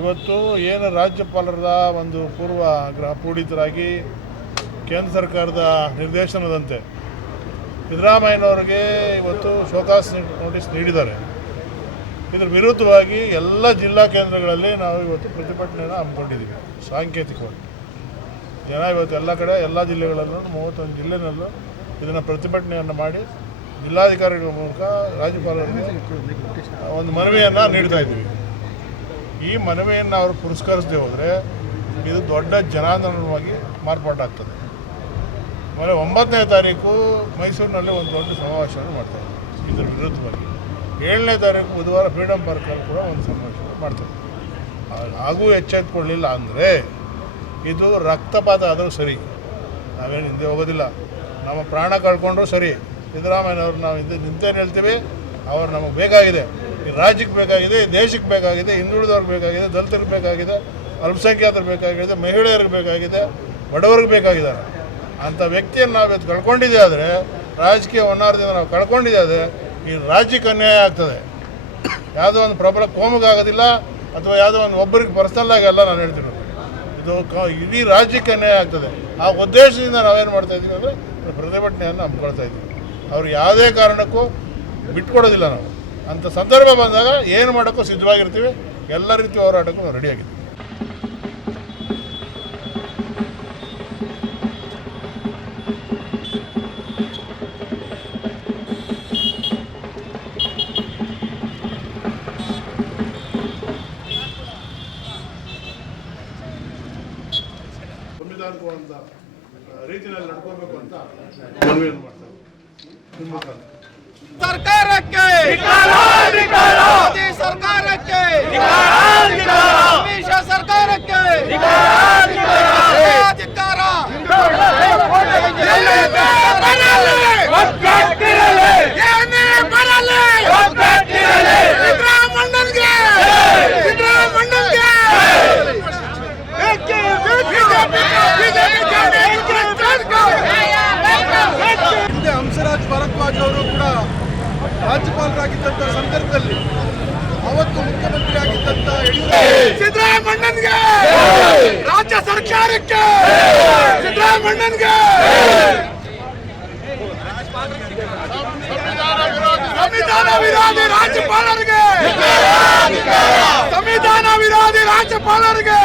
ಇವತ್ತು ಏನು ರಾಜ್ಯಪಾಲರ ಒಂದು ಪೂರ್ವ ಪೂಡಿತರಾಗಿ ಕೇಂದ್ರ ಸರ್ಕಾರದ ನಿರ್ದೇಶನದಂತೆ ಸಿದ್ದರಾಮಯ್ಯನವರಿಗೆ ಇವತ್ತು ಶೋಕಾಸ್ ನೋಟಿಸ್ ನೀಡಿದ್ದಾರೆ. ಇದರ ವಿರುದ್ಧವಾಗಿ ಎಲ್ಲ ಜಿಲ್ಲಾ ಕೇಂದ್ರಗಳಲ್ಲಿ ನಾವು ಇವತ್ತು ಪ್ರತಿಭಟನೆಯನ್ನು ಹಮ್ಮಿಕೊಂಡಿದ್ದೀವಿ. ಸಾಂಕೇತಿಕವಾಗಿ ಜನ ಇವತ್ತು ಎಲ್ಲ ಕಡೆ ಎಲ್ಲ ಜಿಲ್ಲೆಗಳಲ್ಲೂ 31 ಜಿಲ್ಲೆನಲ್ಲೂ ಇದನ್ನು ಪ್ರತಿಭಟನೆಯನ್ನು ಮಾಡಿ ಜಿಲ್ಲಾಧಿಕಾರಿಗಳ ಮೂಲಕ ರಾಜ್ಯಪಾಲರಿಗೆ ಒಂದು ಮನವಿಯನ್ನು ನೀಡ್ತಾ ಇದ್ದೀವಿ. ಈ ಮನವಿಯನ್ನು ಅವರು ಪುರಸ್ಕರಿಸದೆ ಹೋದರೆ ಇದು ದೊಡ್ಡ ಜನಾಂದೋಲನವಾಗಿ ಮಾರ್ಪಾಟಾಗ್ತದೆ. ಆಮೇಲೆ 9ನೇ ತಾರೀಕು ಮೈಸೂರಿನಲ್ಲಿ ಒಂದು ದೊಡ್ಡ ಸಮಾವೇಶವನ್ನು ಮಾಡ್ತಾರೆ ಇದರ ವಿರುದ್ಧವಾಗಿ. 7ನೇ ತಾರೀಕು ಬುಧವಾರ ಫ್ರೀಡಮ್ ಪಾರ್ಕಲ್ಲಿ ಕೂಡ ಒಂದು ಸಮಾವೇಶ ಮಾಡ್ತಾರೆ. ಹಾಗೂ ಎಚ್ಚೆತ್ತುಕೊಳ್ಳಲಿಲ್ಲ ಅಂದರೆ ಇದು ರಕ್ತಪಾತ ಆದರೂ ಸರಿ, ನಾವೇನು ಹಿಂದೆ ಹೋಗೋದಿಲ್ಲ. ನಮ್ಮ ಪ್ರಾಣ ಕಳ್ಕೊಂಡ್ರೂ ಸರಿ, ಸಿದ್ದರಾಮಯ್ಯನವ್ರು ನಾವು ನಿಂತೇನು ಹೇಳ್ತೀವಿ, ಅವ್ರು ನಮಗೆ ಬೇಕಾಗಿದೆ. ಈ ರಾಜ್ಯಕ್ಕೆ ಬೇಕಾಗಿದೆ, ಈ ದೇಶಕ್ಕೆ ಬೇಕಾಗಿದೆ, ಹಿಂದುಳಿದವ್ರಿಗೆ ಬೇಕಾಗಿದೆ, ದಲಿತರಿಗೆ ಬೇಕಾಗಿದೆ, ಅಲ್ಪಸಂಖ್ಯಾತರಿಗೆ ಬೇಕಾಗಿದೆ, ಮಹಿಳೆಯರಿಗೆ ಬೇಕಾಗಿದೆ, ಬಡವರಿಗೆ ಬೇಕಾಗಿದ್ದಾರೆ. ಅಂಥ ವ್ಯಕ್ತಿಯನ್ನು ನಾವು ಇವತ್ತು ಕಳ್ಕೊಂಡಿದ್ದೆ ಆದರೆ, ರಾಜಕೀಯ ಹೊನ್ನಾರದಿಂದ ನಾವು ಕಳ್ಕೊಂಡಿದ್ದೆ ಆದರೆ ಈ ರಾಜ್ಯಕ್ಕೆ ಅನ್ಯಾಯ ಆಗ್ತದೆ. ಯಾವುದೋ ಒಂದು ಪ್ರಬಲ ಕೋಮಿಗಾಗೋದಿಲ್ಲ, ಅಥವಾ ಯಾವುದೋ ಒಂದು ಒಬ್ಬರಿಗೆ ಪರ್ಸನಲ್ಲಾಗಿ ಅಲ್ಲ ನಾನು ಹೇಳ್ತಿರೋದು. ಇದು ಇಡೀ ರಾಜ್ಯಕ್ಕೆ ಅನ್ಯಾಯ ಆಗ್ತದೆ. ಆ ಉದ್ದೇಶದಿಂದ ನಾವೇನು ಮಾಡ್ತಾಯಿದ್ದೀವಿ ಅಂದರೆ ಪ್ರತಿಭಟನೆಯನ್ನು ಹಮ್ಮಿಕೊಳ್ತಾ ಇದ್ದೀವಿ. ಅವ್ರು ಯಾವುದೇ ಕಾರಣಕ್ಕೂ ಬಿಟ್ಕೊಡೋದಿಲ್ಲ. ನಾವು ಅಂಥ ಸಂದರ್ಭ ಬಂದಾಗ ಏನು ಮಾಡೋಕ್ಕೂ ಸಿದ್ಧವಾಗಿರ್ತೀವಿ. ಎಲ್ಲ ರೀತಿಯ ಹೋರಾಟಕ್ಕೂ ನಾವು ರೆಡಿಯಾಗಿದ್ದೀವಿ. ಸಂವಿಧಾನಕ್ಕೂ ಅಂತ ರೀತಿಯಲ್ಲಿ ನಡ್ಕೋಬೇಕು ಅಂತ ಮನವಿಯನ್ನು ಮಾಡ್ತಾರೆ. ನಿಮ್ಮ ಸರ್ಕಾರಕ್ಕೆ ಮೋದಿ ಸರ್ಕಾರಕ್ಕೆ ಅಮಿತ್ ಶಾ ಸರ್ಕಾರಕ್ಕೆ ಅಧಿಕಾರ ಹಿಂದೆ ಹಂಸರಾಜ್ ಭಾರದ್ವಾಜ್ ಅವರು ಕೂಡ ರಾಜ್ಯಪಾಲರಾಗಿದ್ದಂಥ ಸಂದರ್ಭದಲ್ಲಿ ಅವತ್ತು ಮುಖ್ಯಮಂತ್ರಿ ಆಗಿದ್ದಂಥ ಸಿದ್ದರಾಮಯ್ಯನಿಗೆ, ರಾಜ್ಯ ಸರ್ಕಾರಕ್ಕೆ, ಸಿದ್ದರಾಮಯ್ಯನಿಗೆ, ಸಂವಿಧಾನ ವಿರೋಧಿ ರಾಜ್ಯಪಾಲರಿಗೆ, ಸಂವಿಧಾನ ವಿರೋಧಿ ರಾಜ್ಯಪಾಲರಿಗೆ,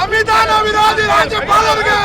ಸಂವಿಧಾನ ವಿರೋಧಿ ರಾಜ್ಯಪಾಲರಿಗೆ